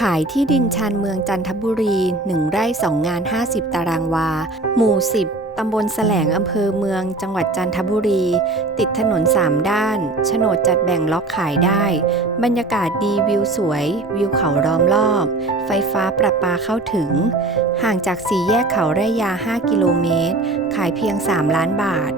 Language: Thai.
ขายที่ดินชานเมืองจันทบุรี 1 ไร่ 2 งาน 50 ตารางวา หมู่ 10ตำบลแสลงอำเภอเมือง จังหวัดจันทบุรี ติดถนน 3 ด้านโฉนดจัดแบ่งล็อกขายได้ บรรยากาศดีวิวสวย วิวเขาล้อมรอบ ไฟฟ้าประปาเข้าถึง ห่างจากสี่แยกเขาไร่ยา 5 กิโลเมตร ขายเพียง 3 ล้านบาท